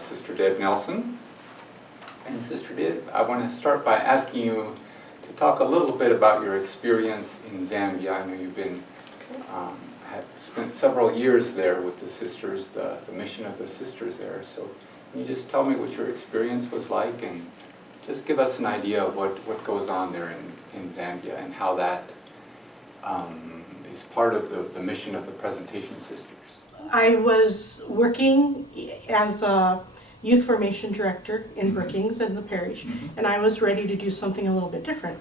Sister Deb Nelson. And Sister Deb, I want to start by asking you to talk a little bit about your experience in Zambia. I know you've been have spent several years there with the sisters, the mission of the sisters there. So can you just tell me what your experience was like, and just give us an idea of what goes on there in Zambia and how that is part of the mission of the Presentation Sisters. I was working as a youth formation director in Brookings in the parish, and I was ready to do something a little bit different.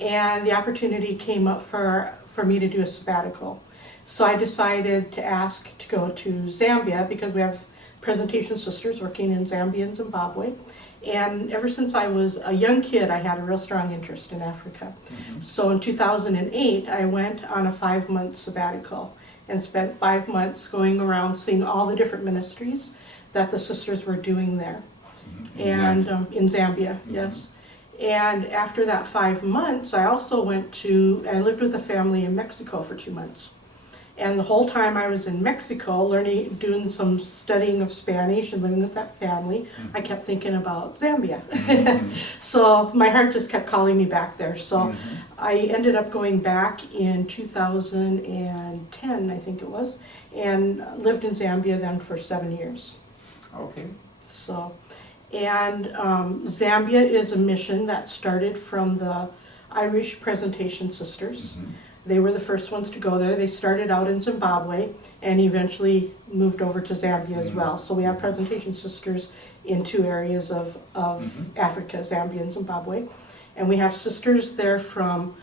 And the opportunity came up for me to do a sabbatical. So I decided to ask to go to Zambia because we have Presentation Sisters working in Zambia and Zimbabwe. And ever since I was a young kid, I had a real strong interest in Africa. So in 2008, I went on a 5-month sabbatical and spent 5 months going around seeing all the different ministries that the sisters were doing there. In Zambia, yes. And after that 5 months, I also I lived with a family in Mexico for 2 months. And the whole time I was in Mexico, doing some studying of Spanish and living with that family, I kept thinking about Zambia. So my heart just kept calling me back there. So I ended up going back in 2010, I think it was, and lived in Zambia then for 7 years. Okay. So, and Zambia is a mission that started from the Irish Presentation Sisters. They were the first ones to go there. They started out in Zimbabwe and eventually moved over to Zambia as well. So we have Presentation Sisters in 2 areas of Africa, Zambia and Zimbabwe. And we have sisters there from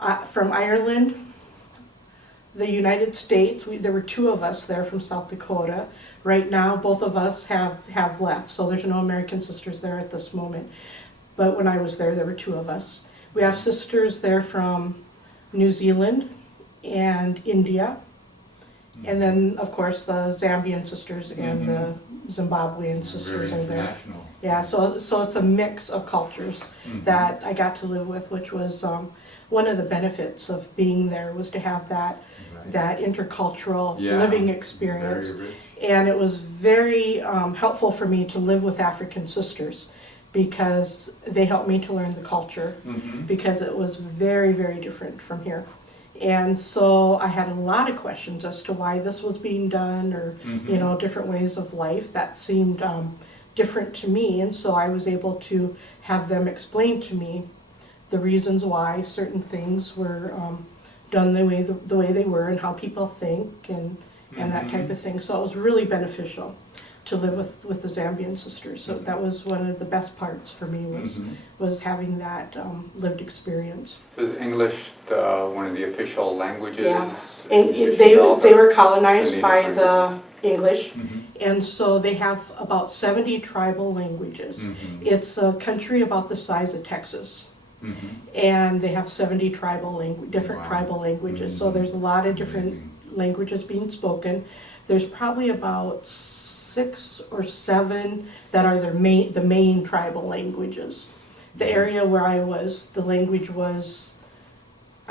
Ireland, the United States. There were 2 of us there from South Dakota. Right now, both of us have left, so there's no American sisters there at this moment. But when I was there were 2 of us. We have sisters there from New Zealand and India, and then of course the Zambian sisters and the Zimbabwean sisters are there. Yeah, so it's a mix of cultures that I got to live with, which was one of the benefits of being there, was to have that intercultural living experience. And it was very helpful for me to live with African sisters, because they helped me to learn the culture, because it was very, very different from here. And so I had a lot of questions as to why this was being done, or different ways of life that seemed different to me. And so I was able to have them explain to me the reasons why certain things were done the way they were, and how people think, and that type of thing. So it was really beneficial to live with the Zambian sisters. So that was one of the best parts for me, was having that lived experience. Is English one of the official languages? Yeah, and they were colonized by the English, and so they have about 70 tribal languages. It's a country about the size of Texas. And they have 70 different tribal languages. So there's a lot of different languages being spoken. There's probably about 6 or 7 that are the main tribal languages. The area where I was, I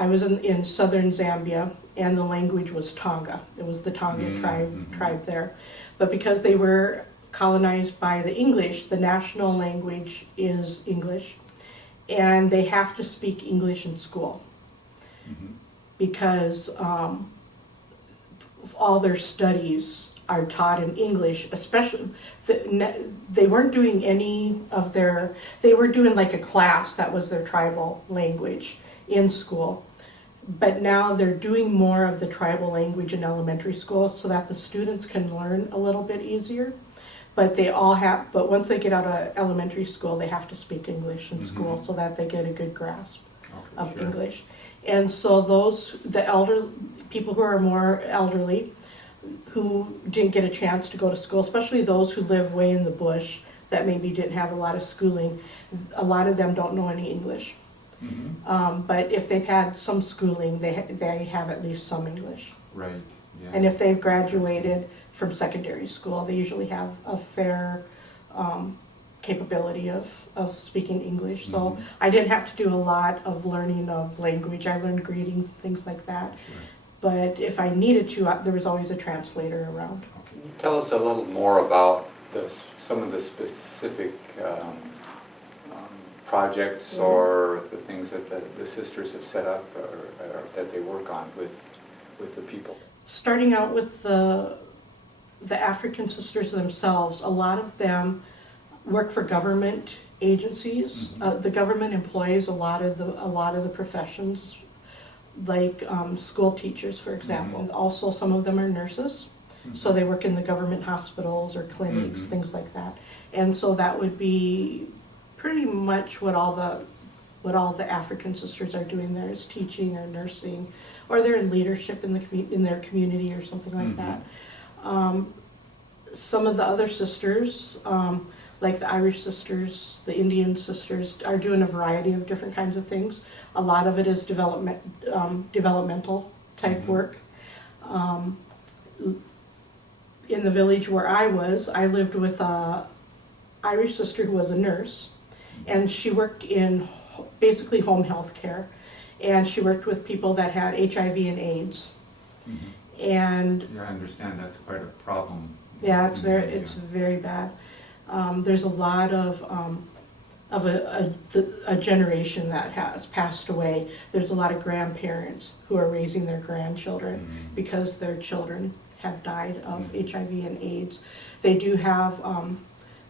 was in southern Zambia, and the language was Tonga. It was the Tonga tribe there. But because they were colonized by the English, the national language is English, and they have to speak English in school, because all their studies are taught in English. Especially, they weren't doing they were doing like a class that was their tribal language in school, but now they're doing more of the tribal language in elementary school so that the students can learn a little bit easier. But but once they get out of elementary school, they have to speak English in school so that they get a good grasp of English. And so the people who are more elderly, who didn't get a chance to go to school, especially those who live way in the bush that maybe didn't have a lot of schooling, a lot of them don't know any English. But if they've had some schooling, they have at least some English. Right. Yeah. And if they've graduated from secondary school, they usually have a fair capability of speaking English. So I didn't have to do a lot of learning of language. I learned greetings, things like that. But if I needed to, there was always a translator around. Can you tell us a little more about some of the specific projects or the things that the sisters have set up or that they work on with the people? Starting out with the African sisters themselves, a lot of them work for government agencies. The government employs a lot of the professions, like school teachers, for example. Also, some of them are nurses, so they work in the government hospitals or clinics, things like that. And so that would be pretty much what all the African sisters are doing there, is teaching or nursing, or they're in leadership in their community or something like that. Some of the other sisters, like the Irish sisters, the Indian sisters, are doing a variety of different kinds of things. A lot of it is developmental type work. In the village where I lived with a Irish sister who was a nurse, and she worked in basically home health care, and she worked with people that had HIV and AIDS. And yeah, I understand that's quite a problem. yeah, it's very bad. There's a lot of a generation that has passed away. There's a lot of grandparents who are raising their grandchildren because their children have died of HIV and AIDS. They do have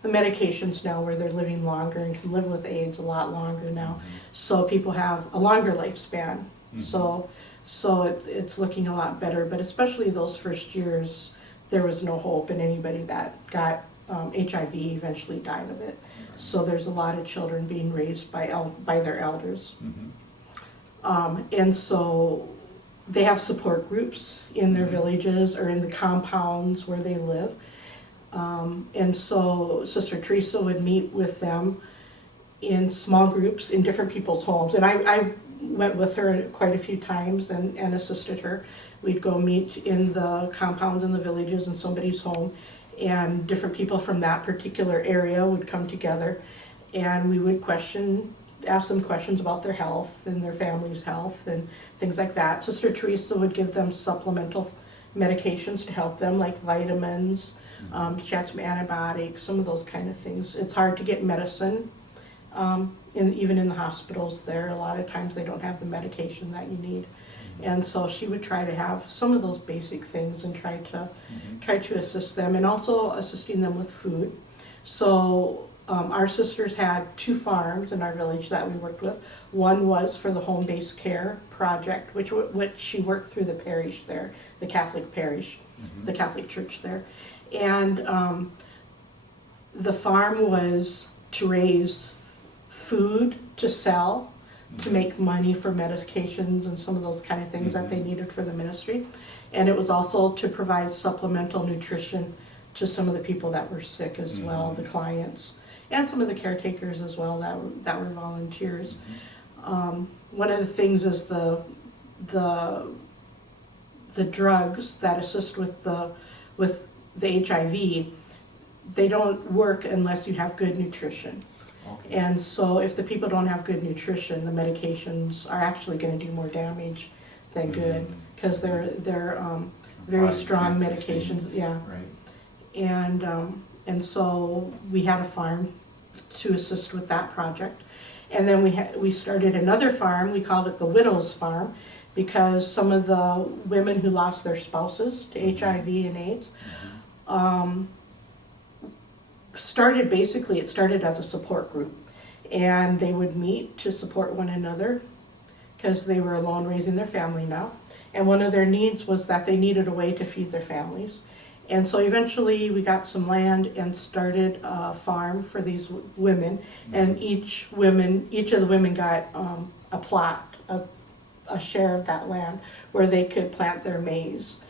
the medications now where they're living longer and can live with AIDS a lot longer now. So people have a longer lifespan. So it's looking a lot better, but especially those first years, there was no hope, and anybody that got HIV eventually died of it. So there's a lot of children being raised by their elders. And so they have support groups in their villages or in the compounds where they live. And so Sister Teresa would meet with them in small groups in different people's homes. And I went with her quite a few times and assisted her. We'd go meet in the compounds in the villages in somebody's home, and different people from that particular area would come together, and we would ask them questions about their health and their family's health and things like that. Sister Teresa would give them supplemental medications to help them, like vitamins. She had some antibiotics, some of those kind of things. It's hard to get medicine, even in the hospitals there. A lot of times they don't have the medication that you need. And so she would try to have some of those basic things and try to assist them, and also assisting them with food. So our sisters had 2 farms in our village that we worked with. One was for the home-based care project, which she worked through the parish there, the Catholic parish, the Catholic church there. And the farm was to raise food to sell, to make money for medications and some of those kind of things that they needed for the ministry. And it was also to provide supplemental nutrition to some of the people that were sick as well, the clients, and some of the caretakers as well that were volunteers. One of the things is the drugs that assist with the HIV, they don't work unless you have good nutrition. Okay. And so if the people don't have good nutrition, the medications are actually going to do more damage than good, because they're very strong medications. Yeah. Right. And so we had a farm to assist with that project, and then we started another farm. We called it the Widows Farm, because some of the women who lost their spouses to HIV and AIDS it started as a support group, and they would meet to support one another because they were alone raising their family now. And one of their needs was that they needed a way to feed their families. And so eventually we got some land and started a farm for these women, and each of the women got a plot, a share of that land where they could plant their maize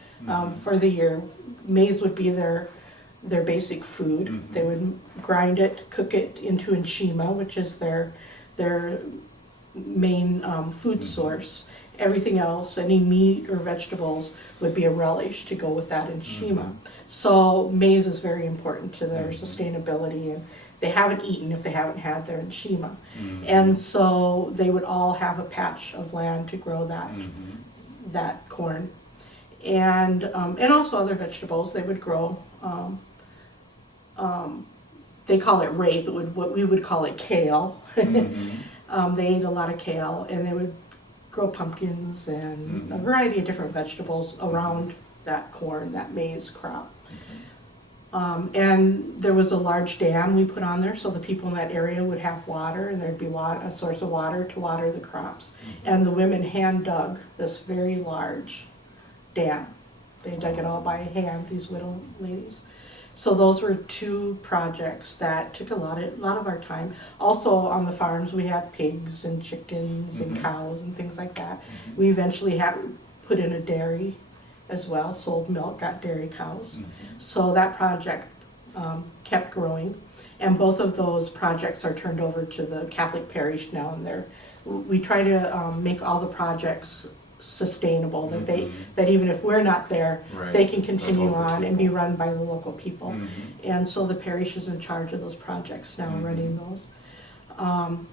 for the year. Maize would be their basic food. They would grind it, cook it into nshima, which is their main food source. Everything else, any meat or vegetables, would be a relish to go with that nshima. So maize is very important to their sustainability, and they haven't eaten if they haven't had their nshima. And so they would all have a patch of land to grow that corn, and also other vegetables they would grow. they call it rape, what we would call it kale. They ate a lot of kale, and they would grow pumpkins and a variety of different vegetables around that corn, that maize crop. And there was a large dam we put on there, so the people in that area would have water, and there'd be a source of water to water the crops. And the women hand dug this very large dam. They dug it all by hand, these widow ladies. So those were two projects that took a lot of our time. Also on the farms we had pigs and chickens and cows and things like that. We eventually had put in a dairy as well, sold milk, got dairy cows. So that project kept growing, and both of those projects are turned over to the Catholic parish now, and we try to make all the projects sustainable, that even if we're not there, they can continue on and be run by the local people. And so the parish is in charge of those projects now, running those. And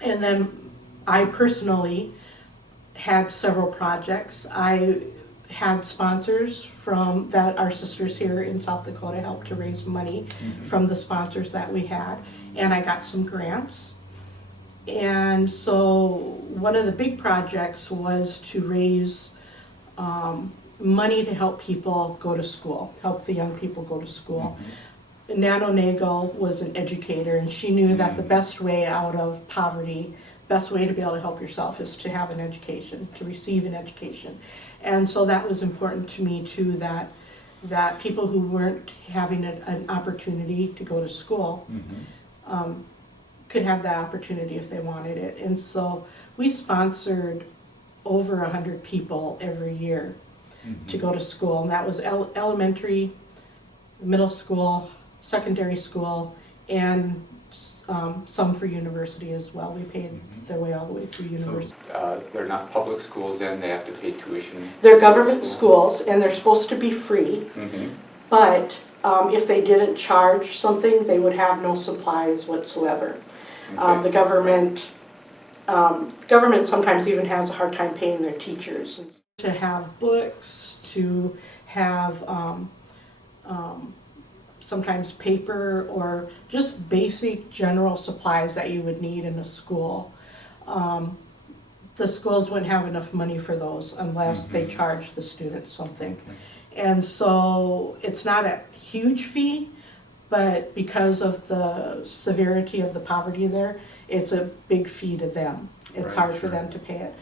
then I personally had several projects. I had sponsors from that our sisters here in South Dakota helped to raise money from the sponsors that we had, and I got some grants. And so one of the big projects was to raise money to help people go to school, help the young people go to school. Nano Nagel was an educator, and she knew that the best way out of poverty, best way to be able to help yourself is to have an education, to receive an education. And so that was important to me too, that people who weren't having an opportunity to go to school could have that opportunity if they wanted it. And so we sponsored over 100 people every year to go to school, and that was elementary, middle school, secondary school, and some for university as well. We paid their way all the way through university. So they're not public schools then, they have to pay tuition? They're government schools, and they're supposed to be free, but if they didn't charge something, they would have no supplies whatsoever. The government sometimes even has a hard time paying their teachers. To have books, to have sometimes paper, or just basic general supplies that you would need in a school. The schools wouldn't have enough money for those unless they charged the students something. And so it's not a huge fee, but because of the severity of the poverty there, it's a big fee to them. It's hard for them to pay it.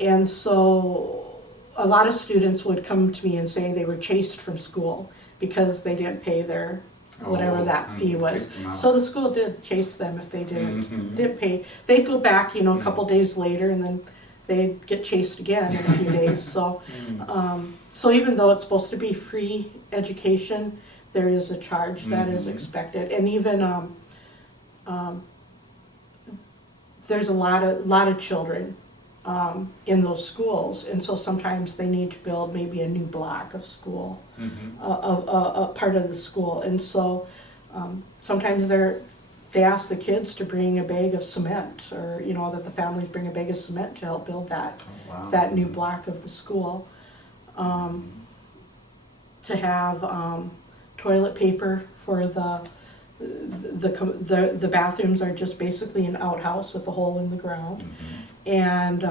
And so a lot of students would come to me and say they were chased from school because they didn't pay their, whatever that fee was. So the school did chase them if they didn't pay. They'd go back, a couple days later, and then they'd get chased again in a few days. So, so even though it's supposed to be free education, there is a charge that is expected. And even there's a lot of children in those schools, and so sometimes they need to build maybe a new block of school, a part of the school. And so sometimes they ask the kids to bring a bag of cement, or that the families bring a bag of cement to help build that new block of the school. To have toilet paper for the bathrooms are just basically an outhouse with a hole in the ground. And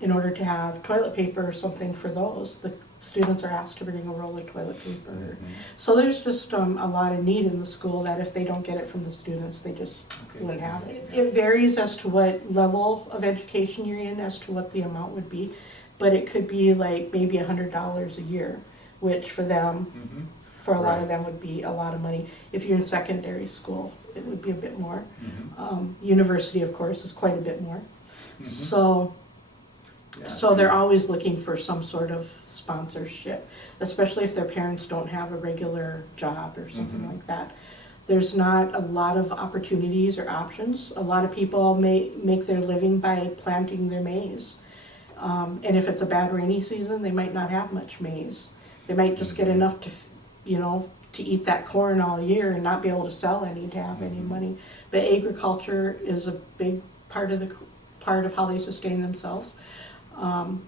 in order to have toilet paper or something for those, the students are asked to bring a roll of toilet paper. So there's just a lot of need in the school that if they don't get it from the students, they just wouldn't have it. It varies as to what level of education you're in, as to what the amount would be, but it could be like maybe $100 a year, which for them, for a lot of them would be a lot of money. If you're in secondary school, it would be a bit more. University, of course, is quite a bit more. So they're always looking for some sort of sponsorship, especially if their parents don't have a regular job or something like that. There's not a lot of opportunities or options. A lot of people make their living by planting their maize. And if it's a bad rainy season, they might not have much maize. They might just get enough to eat that corn all year and not be able to sell any to have any money. But agriculture is a big part of how they sustain themselves.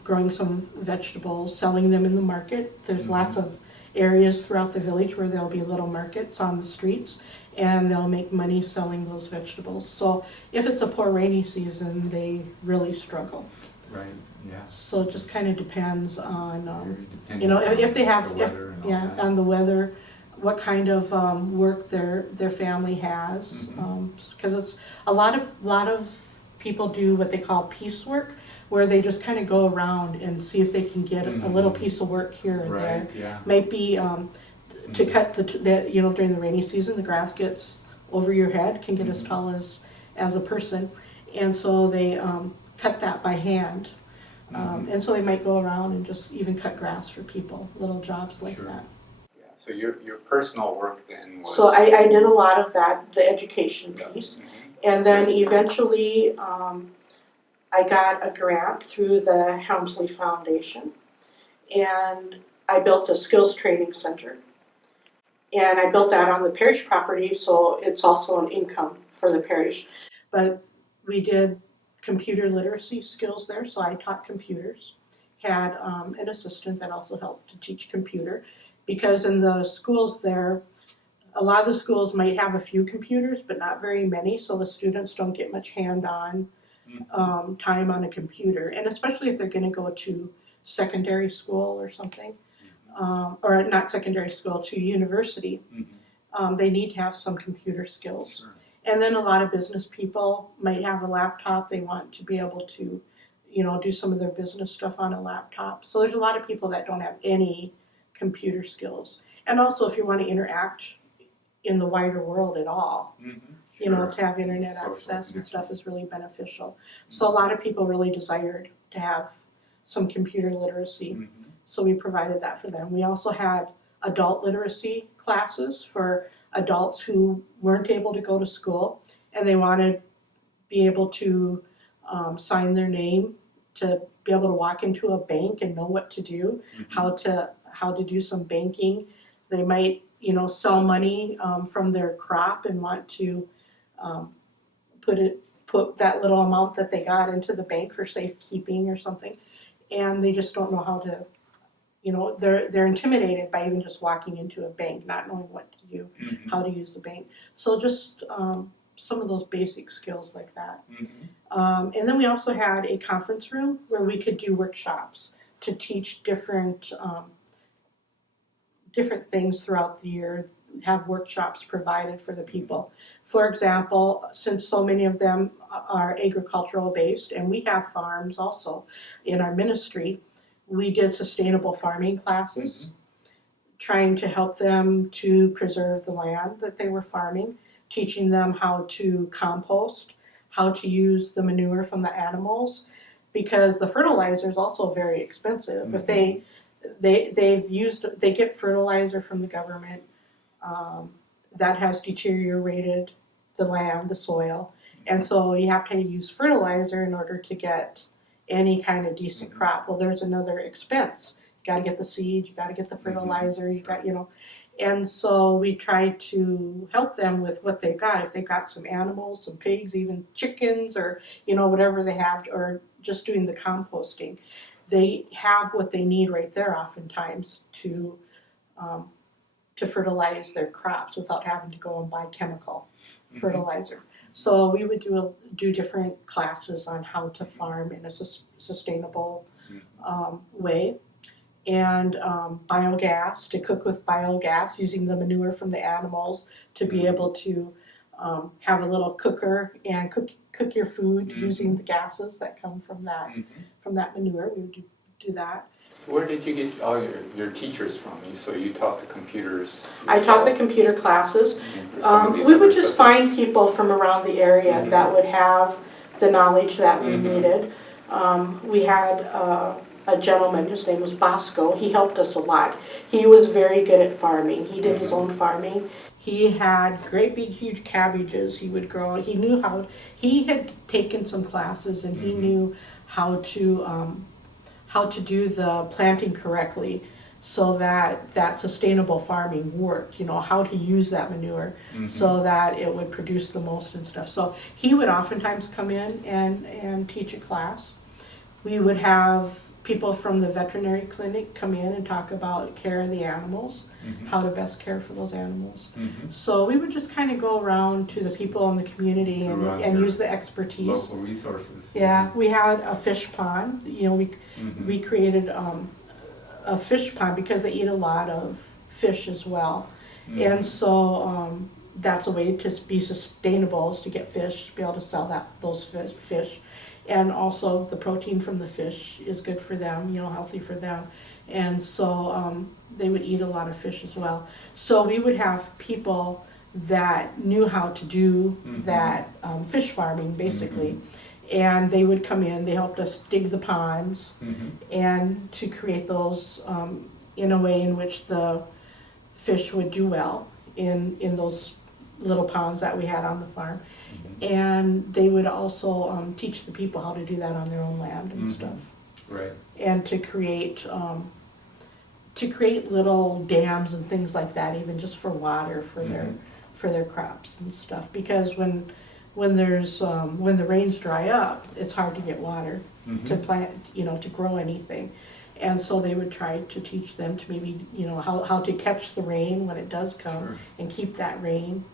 Growing some vegetables, selling them in the market. There's lots of areas throughout the village where there'll be little markets on the streets, and they'll make money selling those vegetables. So if it's a poor rainy season, they really struggle. Right, yeah. So it just kind of depends on, Very dependent you know, if they on have, the if, weather and all yeah, that. on the weather, what kind of work their family has. Because it's a lot of people do what they call piecework, where they just kind of go around and see if they can get a little piece of work here and there. Right, yeah. Might be to cut the, you know, during the rainy season, the grass gets over your head, can get as tall as a person, and so they cut that by hand. And so they might go around and just even cut grass for people, little jobs like Sure. that. Yeah. So your personal work then was... So I did a lot of that, the education piece. And then eventually I got a grant through the Helmsley Foundation, and I built a skills training center. And I built that on the parish property, so it's also an income for the parish. But we did computer literacy skills there, so I taught computers. Had an assistant that also helped to teach computer, because in the schools there, a lot of the schools might have a few computers, but not very many, so the students don't get much hand-on time on a computer. And especially if they're going to go to secondary school or something, or not secondary school, to university, they need to have some computer skills. Sure. And then a lot of business people might have a laptop. They want to be able to, you know, do some of their business stuff on a laptop. So there's a lot of people that don't have any computer skills. And also if you want to interact in the wider world at all, you know, to have internet Social access and stuff connection. is really beneficial. So a lot of people really desired to have some computer literacy. So we provided that for them. We also had adult literacy classes for adults who weren't able to go to school and they wanted to be able to sign their name, to be able to walk into a bank and know what to do, how to do some banking. They might, you know, sell money from their crop and want to put that little amount that they got into the bank for safekeeping or something, and they just don't know how to, you know, they're intimidated by even just walking into a bank, not knowing what to do, how to use the bank. So just some of those basic skills like that. And then we also had a conference room where we could do workshops to teach different things throughout the year, have workshops provided for the people. For example, since so many of them are agricultural based, and we have farms also in our ministry, we did sustainable farming classes, trying to help them to preserve the land that they were farming, teaching them how to compost, how to use the manure from the animals, because the fertilizer is also very expensive. If they get fertilizer from the government that has deteriorated the land, the soil, and so you have to use fertilizer in order to get any kind of decent crop. Well, there's another expense. You got to get the seed, you got to get the fertilizer, you got, you know. And so we try to help them with what they've got. If they've got some animals, some pigs, even chickens, or, you know, whatever they have, or just doing the composting, they have what they need right there oftentimes to fertilize their crops without having to go and buy chemical fertilizer. So we would do different classes on how to farm in a sustainable way. And biogas, to cook with biogas, using the manure from the animals to be able to have a little cooker and cook your food using the gases that come from that manure. We would do that. Where did you get all your teachers from? So you taught the computers yourself? I taught the computer classes. And for some of these We would other just subjects? find people from around the area that would have the knowledge that we needed. We had a gentleman, his name was Bosco. He helped us a lot. He was very good at farming. He did his own farming. He had great big huge cabbages he would grow. He knew he had taken some classes and he knew how to do the planting correctly so that sustainable farming worked, you know, how to use that manure so that it would produce the most and stuff. So he would oftentimes come in and teach a class. We would have people from the veterinary clinic come in and talk about care of the animals, how to best care for those animals. So we would just kind of go around to the people in the community and use the expertise. Local resources. Yeah, we had a fish pond. You know, we created a fish pond because they eat a lot of fish as well, and so that's a way to be sustainable, is to get fish, be able to sell those fish. And also the protein from the fish is good for them, you know, healthy for them. And so they would eat a lot of fish as well. So we would have people that knew how to do that fish farming, basically. And they would come in, they helped us dig the ponds and to create those in a way in which the fish would do well in those little ponds that we had on the farm. And they would also teach the people how to do that on their own land and stuff. Right. And to create little dams and things like that, even just for water for their crops and stuff. Because when the rains dry up, it's hard to get water to plant, you know, to grow anything. And so they would try to teach them to maybe, you know, how to catch the rain when it does come and keep that rain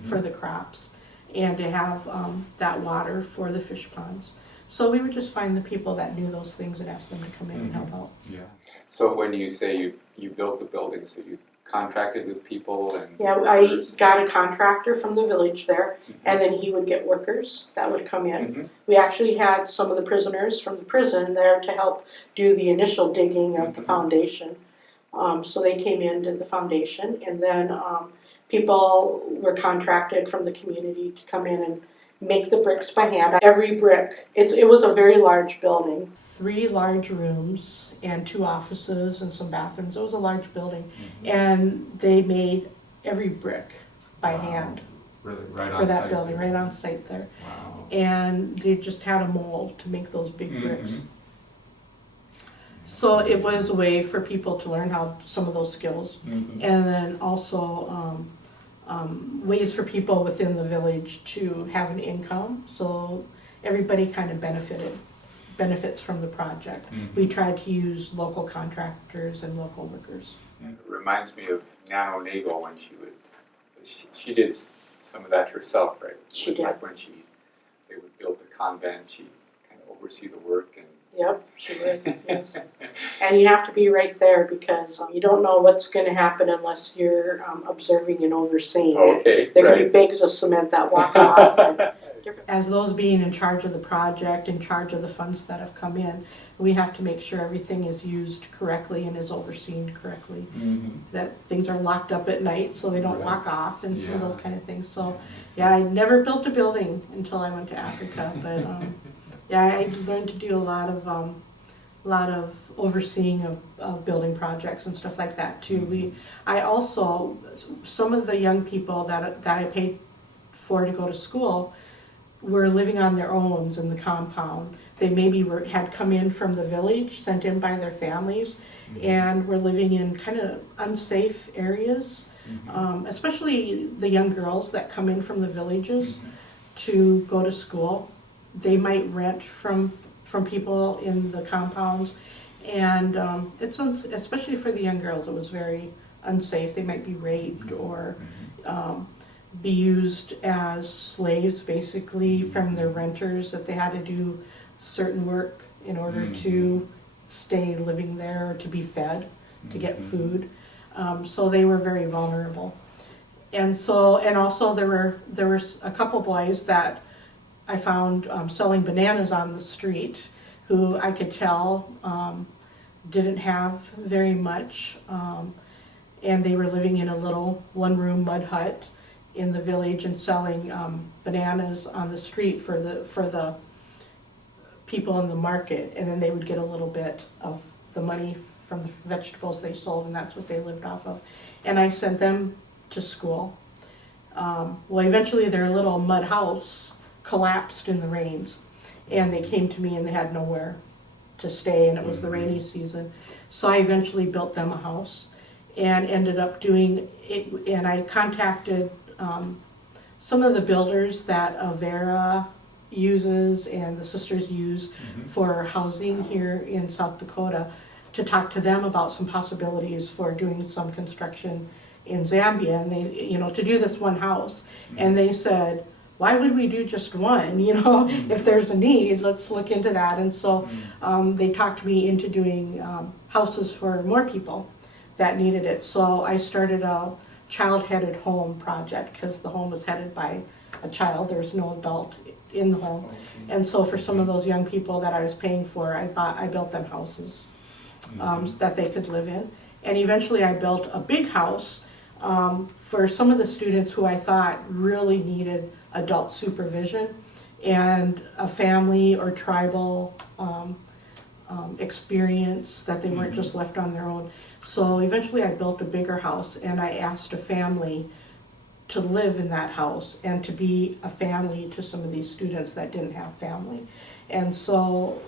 for the crops, and to have that water for the fish ponds. So we would just find the people that knew those things and ask them to come in and help out. Yeah. So when you say you built the building, so you contracted with people and Yeah, workers? I got a contractor from the village there, and then he would get workers that would come in. We actually had some of the prisoners from the prison there to help do the initial digging of the foundation. So they came in, did the foundation, and then people were contracted from the community to come in and make the bricks by hand. Every brick, it was a very large building. 3 large rooms and 2 offices and some bathrooms. It was a large building. And they made every brick by hand Really, right for on that site building, there. right on site there. Wow. And they just had a mold to make those big bricks. So it was a way for people to learn how some of those skills. And then also ways for people within the village to have an income, so everybody kind of benefits from the project. We tried to use local contractors and local workers. It reminds me of Nano Nagel when she did some of that herself, right? She did. Like when they would build the convent, she kind of oversee the work and. Yep, she did, yes. And you have to be right there because you don't know what's going to happen unless you're observing and overseeing. Okay, There right. can be bags of cement that walk off. As those being in charge of the project, in charge of the funds that have come in, we have to make sure everything is used correctly and is overseen correctly. That things are locked up at night so they don't walk off and some of those kind of things. So, yeah, I never built a building until I went to Africa, but yeah, I learned to do a lot of overseeing of building projects and stuff like that too. I also, some of the young people that I paid for to go to school were living on their own in the compound. They maybe had come in from the village, sent in by their families, and were living in kind of unsafe areas, especially the young girls that come in from the villages to go to school. They might rent from people in the compounds, and it's especially for the young girls, it was very unsafe. They might be raped or be used as slaves, basically, from their renters, that they had to do certain work in order to stay living there or to be fed, to get food. So they were very vulnerable. And also there were a couple boys that I found selling bananas on the street, who I could tell didn't have very much, and they were living in a little 1-room mud hut in the village and selling bananas on the street for the people in the market, and then they would get a little bit of the money from the vegetables they sold, and that's what they lived off of. And I sent them to school. Well, eventually their little mud house collapsed in the rains, and they came to me and they had nowhere to stay, and it was the rainy season. So I eventually built them a house and ended up doing it, and I contacted some of the builders that Avera uses and the sisters use for housing here in South Dakota, to talk to them about some possibilities for doing some construction in Zambia, and they, you know, to do this one house. And they said, why would we do just one? You know, if there's a need, let's look into that. And so they talked me into doing houses for more people that needed it. So I started a child-headed home project, because the home was headed by a child. There was no adult in the home. And so for some of those young people that I was paying for, I built them houses that they could live in. And eventually I built a big house for some of the students who I thought really needed adult supervision and a family or tribal experience, that they weren't just left on their own. So eventually I built a bigger house, and I asked a family to live in that house and to be a family to some of these students that didn't have family. And so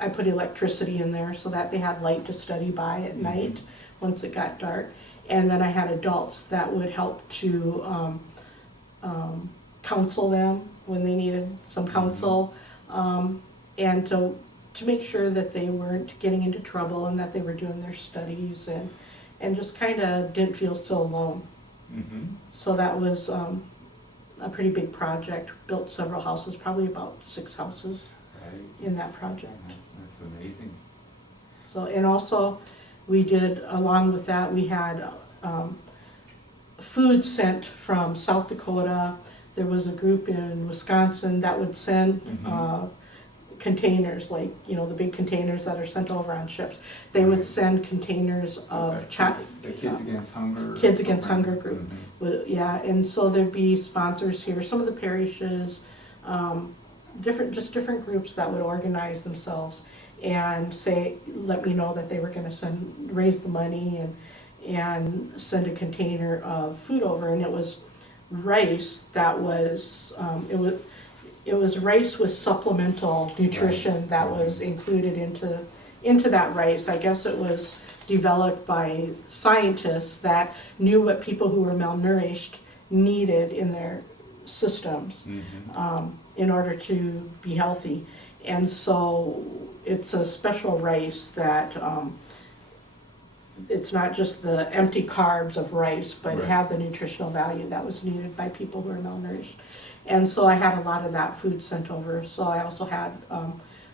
I put electricity in there so that they had light to study by at night once it got dark. And then I had adults that would help to counsel them when they needed some counsel, and to make sure that they weren't getting into trouble and that they were doing their studies, and just kind of didn't feel so alone. So that was a pretty big project. Built several houses, probably about 6 houses in that project. That's amazing. So, and also we did, along with that, we had food sent from South Dakota. There was a group in Wisconsin that would send containers, like, you know, the big containers that are sent over on ships. They would send containers of the Kids Against Hunger. Kids Against Hunger group. Yeah, and so there'd be sponsors here. Some of the parishes, different groups that would organize themselves and say, let me know that they were going to raise the money and send a container of food over. And it was rice that was it was rice with supplemental nutrition that was included into that rice. I guess it was developed by scientists that knew what people who were malnourished needed in their systems in order to be healthy. And so it's a special rice that it's not just the empty carbs of rice, but it had the nutritional value that was needed by people who are malnourished. And so I had a lot of that food sent over. So I also had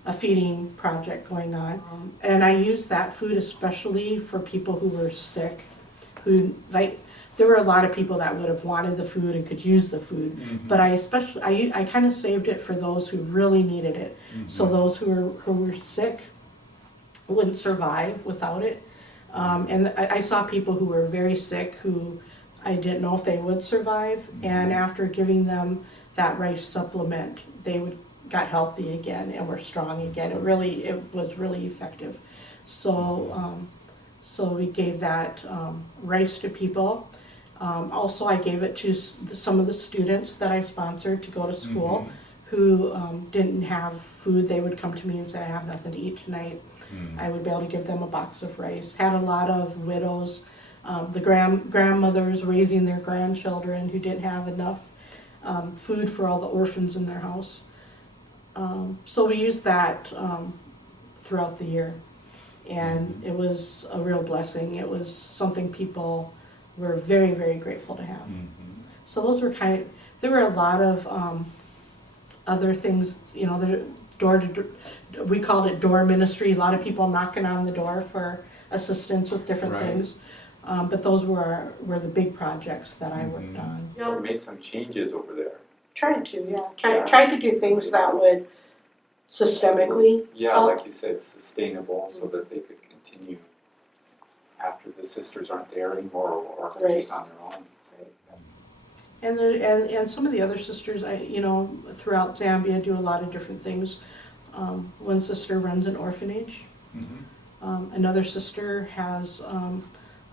a feeding project going on. And I used that food especially for people who were sick, there were a lot of people that would have wanted the food and could use the food, but I kind of saved it for those who really needed it. So those who were sick wouldn't survive without it. And I saw people who were very sick who I didn't know if they would survive, and after giving them that rice supplement, they got healthy again and were strong again. It was really effective. So so we gave that rice to people. Also, I gave it to some of the students that I sponsored to go to school who didn't have food. They would come to me and say, I have nothing to eat tonight. I would be able to give them a box of rice. Had a lot of widows, the grandmothers raising their grandchildren who didn't have enough food for all the orphans in their house. So we used that throughout the year, and it was a real blessing. It was something people were very, very grateful to have. So those were there were a lot of other things, you know, we called it door ministry, a lot of people knocking on the door for assistance with different things. But those were the big projects that I worked on. You made some changes over there. Tried to do things that would systemically help. Like you said, sustainable, so that they could continue after the sisters aren't there anymore, or just on their own. And some of the other sisters, throughout Zambia, do a lot of different things. One sister runs an orphanage. Another sister has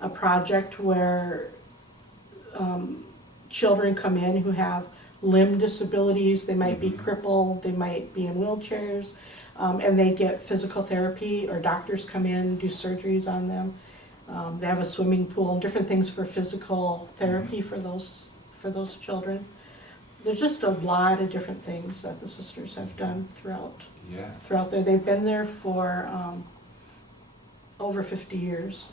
a project where children come in who have limb disabilities. They might be crippled, they might be in wheelchairs, and they get physical therapy, or doctors come in and do surgeries on them. They have a swimming pool and different things for physical therapy for those children. there's just a lot of different things that the sisters have done Yes. throughout there. They've been there for over 50 years.